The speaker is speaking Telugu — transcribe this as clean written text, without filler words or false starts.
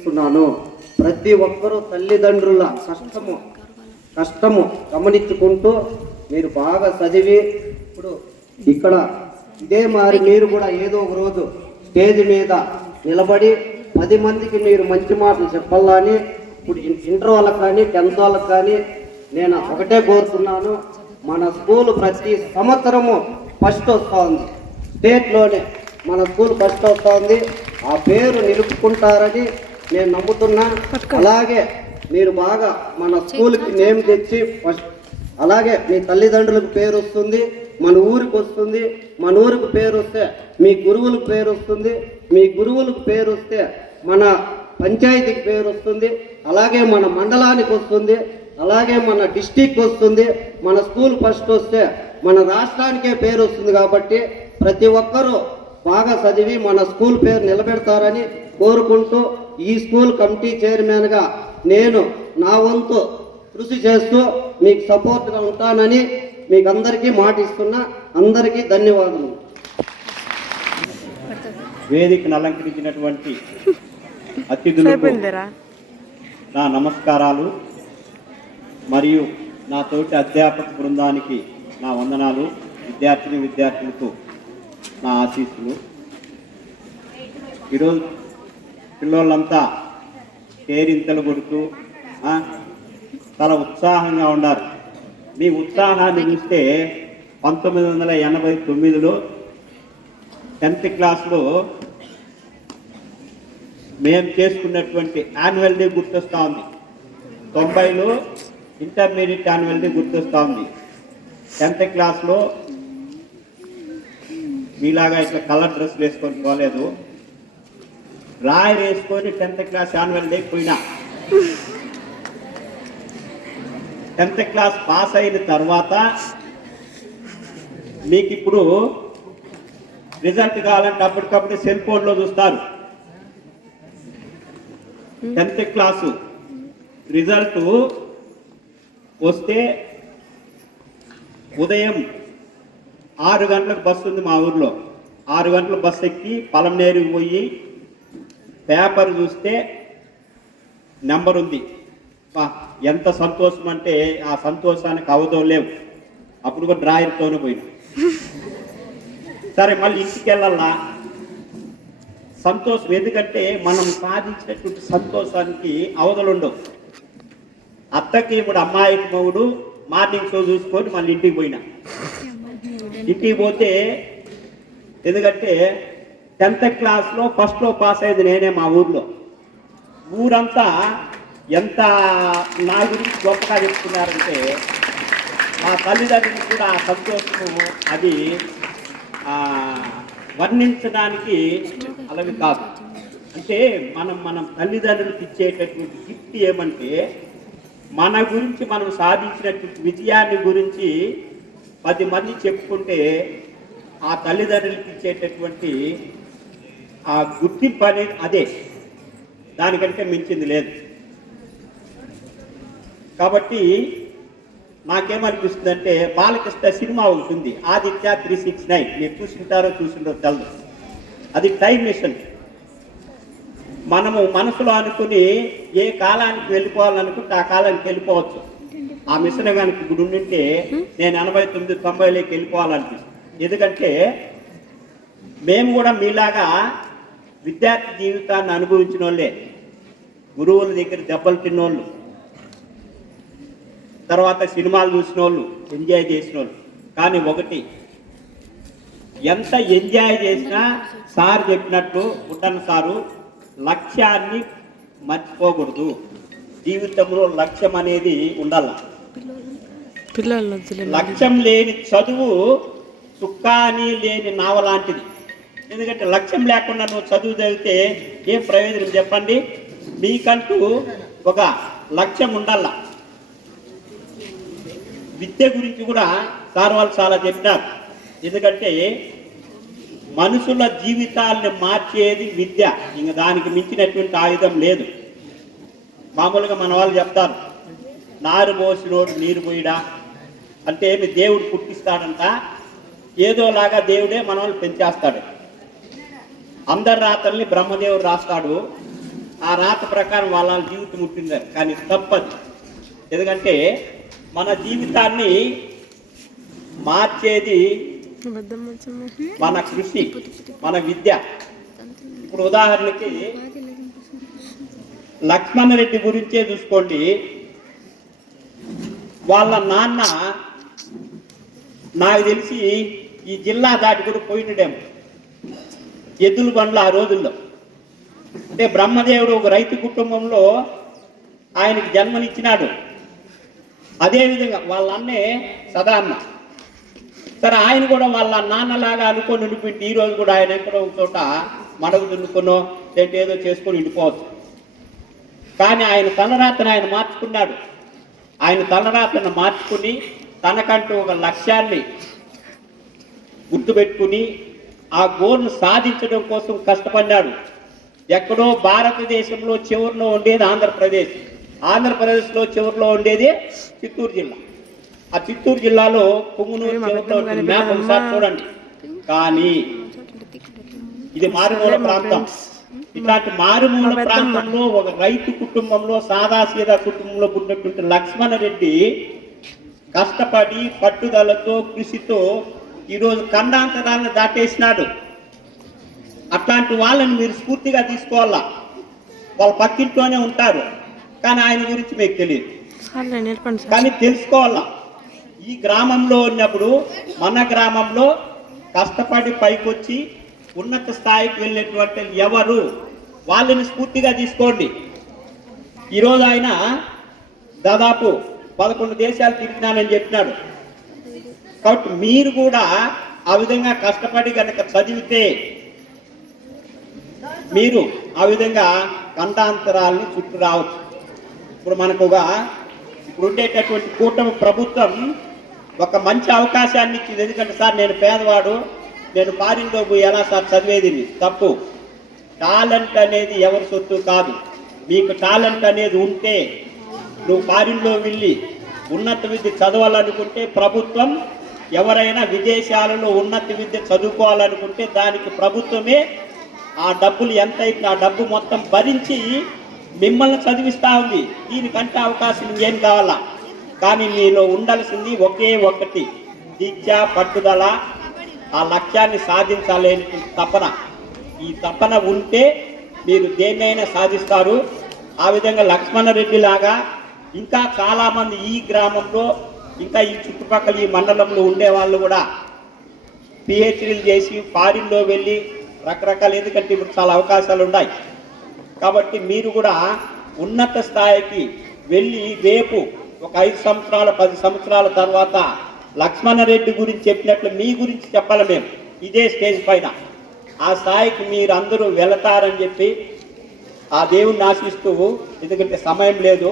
తెలియజేస్తున్నాను. ప్రతి ఒక్కరూ తల్లిదండ్రుల కష్టము గమనించుకుంటూ మీరు బాగా చదివి ఇప్పుడు ఇక్కడ ఇదే మరి మీరు కూడా ఏదో ఒక రోజు స్టేజ్ మీద నిలబడి 10 మందికి మీరు మంచి మాటలు చెప్పాలని ఇప్పుడు ఇంటర్ వాళ్ళకి కానీ 10th వాళ్ళకి కానీ నేను ఒకటే కోరుతున్నాను. మన స్కూల్ ప్రతి సంవత్సరము ఫస్ట్ వస్తూ ఉంది, స్టేట్లోనే మన స్కూల్ ఫస్ట్ వస్తూ ఉంది. ఆ పేరు నిలుపుకుంటారని నేను నమ్ముతున్నా. అలాగే మీరు బాగా మన స్కూల్కి నేమ్ తెచ్చి ఫస్ట్, అలాగే మీ తల్లిదండ్రులకు పేరు వస్తుంది, మన ఊరికి వస్తుంది. మన ఊరికి పేరు వస్తే మీ గురువులకు పేరు వస్తుంది, మీ గురువులకు పేరు వస్తే మన పంచాయతీకి పేరు వస్తుంది, అలాగే మన మండలానికి వస్తుంది, అలాగే మన డిస్టిక్ వస్తుంది. మన స్కూల్ ఫస్ట్ వస్తే మన రాష్ట్రానికే పేరు వస్తుంది. కాబట్టి ప్రతి ఒక్కరూ బాగా చదివి మన స్కూల్ పేరు నిలబెడతారని కోరుకుంటూ ఈ స్కూల్ కమిటీ చైర్మన్గా నేను నా వంతు కృషి చేస్తూ మీకు సపోర్ట్గా ఉంటానని మీకు అందరికీ మాటిస్తున్నా. అందరికీ ధన్యవాదాలు. వేదికను అలంకరించినటువంటి అతిథులకు నా నమస్కారాలు మరియు నా తోటి అధ్యాపక బృందానికి నా వందనాలు, విద్యార్థులకు నా ఆశీస్సులు. ఈరోజు పిల్లోళ్ళంతా కేరింతలు కొడుతూ చాలా ఉత్సాహంగా ఉన్నారు. మీ ఉత్సాహాన్ని చూస్తే 1989లో 10th క్లాస్లో మేము చేసుకున్నటువంటి యాన్యువల్ డే గుర్తొస్తూ ఉంది. 90లో ఇంటర్మీడియట్ యాన్యువల్ డే గుర్తొస్తూ ఉంది. 10th క్లాస్లో మీలాగా ఇట్లా కలర్ డ్రెస్లు వేసుకొని పోలేదు, రాయర్ వేసుకొని 10th క్లాస్ యాన్యువల్ డే పోయినా. 10th క్లాస్ పాస్ అయిన తర్వాత మీకు ఇప్పుడు రిజల్ట్ కావాలంటే అప్పటికప్పుడు సెల్ ఫోన్లో చూస్తారు. 10th క్లాసు రిజల్ట్ వస్తే ఉదయం 6 గంటలకు బస్సు ఉంది మా ఊర్లో. 6 గంటల బస్సు ఎక్కి పలంనేరుకి పోయి పేపర్ చూస్తే నెంబర్ ఉంది. ఎంత సంతోషం అంటే ఆ సంతోషానికి అవధం లేవు. అప్పుడు కూడా డ్రాయర్తోనే పోయినా. సరే మళ్ళీ ఇంటికి వెళ్ళాలా సంతోషం, ఎందుకంటే మనం సాధించినటువంటి సంతోషానికి అవధులు ఉండవు. అత్తకి ఇప్పుడు అమ్మాయికి మొగుడు మార్నింగ్ షో చూసుకొని మళ్ళీ ఇంటికి పోయినా. ఇంటికి పోతే ఎందుకంటే 10th క్లాస్లో ఫస్ట్లో పాస్ అయ్యేది నేనే మా ఊర్లో. ఊరంతా ఎంత నా గురించి గొప్పగా చెప్తున్నారంటే మా తల్లిదండ్రులు కూడా ఆ సంతోషము అది వర్ణించడానికి అలాగే కాదు. అంటే మనం తల్లిదండ్రులకు ఇచ్చేటటువంటి గిఫ్ట్ ఏమంటే మన గురించి మనం సాధించినటువంటి విజయాన్ని గురించి 10 మంది చెప్పుకుంటే ఆ తల్లిదండ్రులకు ఇచ్చేటటువంటి ఆ గుర్తింపు అనేది అదే, దానికంటే మించింది లేదు. కాబట్టి నాకేమనిపిస్తుందంటే బాలకృష్ణ సినిమా ఉంటుంది ఆదిత్య 369, మీరు చూసింటారో తెలదు. అది టైం మిషన్. మనము మనసులో అనుకుని ఏ కాలానికి వెళ్ళిపోవాలనుకుంటే ఆ కాలానికి వెళ్ళిపోవచ్చు. ఆ మిషన్ కనుక ఇప్పుడు ఉండింటే నేను 89, 90లోకి వెళ్ళిపోవాలనిపిస్తుంది. ఎందుకంటే మేము కూడా మీలాగా విద్యార్థి జీవితాన్ని అనుభవించిన వాళ్ళే, గురువుల దగ్గర దెబ్బలు తిన్నోళ్ళు, తర్వాత సినిమాలు చూసిన వాళ్ళు, ఎంజాయ్ చేసిన వాళ్ళు. కానీ ఒకటి, ఎంత ఎంజాయ్ చేసినా సార్ చెప్పినట్టు పుట్టన్న సారు లక్ష్యాన్ని మర్చిపోకూడదు. జీవితంలో లక్ష్యం అనేది ఉండాల. లక్ష్యం లేని చదువు చుక్కాని లేని నావ లాంటిది. ఎందుకంటే లక్ష్యం లేకుండా నువ్వు చదువు చదివితే ఏం ప్రయోజనం చెప్పండి? మీకంటూ ఒక లక్ష్యం ఉండాల. విద్య గురించి కూడా సార్ వాళ్ళు చాలా చెప్పినారు. ఎందుకంటే మనుషుల జీవితాలను మార్చేది విద్య, ఇంకా దానికి మించినటువంటి ఆయుధం లేదు. మామూలుగా మన వాళ్ళు చెప్తారు, నారు మోసినోడు నీరు పోయిడా అంటే ఏమి దేవుడు పుట్టిస్తాడంట, ఏదోలాగా దేవుడే మన వాళ్ళు పెంచేస్తాడు. అందరి రాతల్ని బ్రహ్మదేవుడు రాస్తాడు, ఆ రాత ప్రకారం వాళ్ళ జీవితం ఉంటుంది. కానీ తప్పదు. ఎందుకంటే మన జీవితాన్ని మార్చేది మన కృషి, మన విద్య. ఇప్పుడు ఉదాహరణకి లక్ష్మణ రెడ్డి గురించే చూసుకోండి. వాళ్ళ నాన్న నాకు తెలిసి ఈ జిల్లా దాటి కూడా పోయినడేమో, ఎద్దుల బండ్లు ఆ రోజుల్లో. అంటే బ్రహ్మదేవుడు ఒక రైతు కుటుంబంలో ఆయనకి జన్మనిచ్చినాడు. అదేవిధంగా వాళ్ళ అన్నే సదాన్న. సరే, ఆయన కూడా వాళ్ళ నాన్నలాగా అనుకొని ఉండిపోయింది. ఈ రోజు కూడా ఆయన ఎక్కడో ఒక చోట మడకు దున్నుకొనో లేదంటే ఏదో చేసుకొని ఉండిపోవచ్చు. కానీ ఆయన తలరాతను ఆయన మార్చుకున్నాడు. ఆయన తలరాతను మార్చుకుని తనకంటూ ఒక లక్ష్యాన్ని గుర్తుపెట్టుకుని ఆ గోల్ను సాధించడం కోసం కష్టపడ్డాడు. ఎక్కడో భారతదేశంలో చివరిలో ఉండేది ఆంధ్రప్రదేశ్. ఆంధ్రప్రదేశ్లో చివరిలో ఉండేది చిత్తూరు జిల్లా. ఆ చిత్తూరు జిల్లాలో పుంగునూరు చివరిలో ఉంటుంది. మ్యాప్ ఒకసారి చూడండి. కానీ ఇది మారుమూల ప్రాంతం. ఇట్లాంటి మారుమూల ప్రాంతంలో ఒక రైతు కుటుంబంలో, సాదాసీదా కుటుంబంలో పుట్టినటువంటి లక్ష్మణ రెడ్డి కష్టపడి పట్టుదలతో, కృషితో ఈరోజు ఖండాంతరాలను దాటేసినాడు. అట్లాంటి వాళ్ళని మీరు స్ఫూర్తిగా తీసుకోవాలా. వాళ్ళ పక్కింట్లోనే ఉంటారు, కానీ ఆయన గురించి మీకు తెలియదు. కానీ తెలుసుకోవాలా. ఈ గ్రామంలో ఉన్నప్పుడు మన గ్రామంలో కష్టపడి పైకొచ్చి ఉన్నత స్థాయికి వెళ్ళినటువంటి ఎవరు, వాళ్ళని స్ఫూర్తిగా తీసుకోండి. ఈరోజు ఆయన దాదాపు 11 దేశాలు తిరిగినానని చెప్పినాడు. కాబట్టి మీరు కూడా ఆ విధంగా కష్టపడి కనుక చదివితే మీరు ఆ విధంగా ఖండాంతరాలని చుట్టూ రావచ్చు. ఇప్పుడు మనకు ఇప్పుడు ఉండేటటువంటి కూటమి ప్రభుత్వం ఒక మంచి అవకాశాన్ని ఇచ్చింది. ఎందుకంటే సార్ నేను పేదవాడు, నేను ఫారిన్లో పోయి ఎలా సార్ చదివేది? తప్పు. టాలెంట్ అనేది ఎవరి సొత్తు కాదు. మీకు టాలెంట్ అనేది ఉంటే నువ్వు ఫారిన్లో వెళ్ళి ఉన్నత విద్య చదవాలనుకుంటే ప్రభుత్వం, ఎవరైనా విదేశాలలో ఉన్నత విద్య చదువుకోవాలనుకుంటే దానికి ప్రభుత్వమే ఆ డబ్బులు ఎంత అయితే ఆ డబ్బు మొత్తం భరించి మిమ్మల్ని చదివిస్తూ ఉంది. దీనికంటే అవకాశం ఇంకేం కావాలా? కానీ మీలో ఉండాల్సింది ఒకే ఒకటి, దీక్ష, పట్టుదల, ఆ లక్ష్యాన్ని సాధించాలి తపన. ఈ తపన ఉంటే మీరు దేన్నైనా సాధిస్తారు. ఆ విధంగా లక్ష్మణ రెడ్డి లాగా ఇంకా చాలామంది ఈ గ్రామంలో, ఇంకా ఈ చుట్టుపక్కల ఈ మండలంలో ఉండే వాళ్ళు కూడా పిహెచ్డీలు చేసి ఫారిన్లో వెళ్ళి రకరకాల, ఎందుకంటే ఇప్పుడు చాలా అవకాశాలు ఉన్నాయి. కాబట్టి మీరు కూడా ఉన్నత స్థాయికి వెళ్ళి రేపు ఒక 5 సంవత్సరాల 10 సంవత్సరాల తర్వాత లక్ష్మణ రెడ్డి గురించి చెప్పినట్లు మీ గురించి చెప్పాలి మేము ఇదే స్టేజ్ పైన. ఆ స్థాయికి మీరు అందరూ వెళతారని చెప్పి ఆ దేవుణ్ణి ఆశిస్తూ, ఎందుకంటే సమయం లేదు,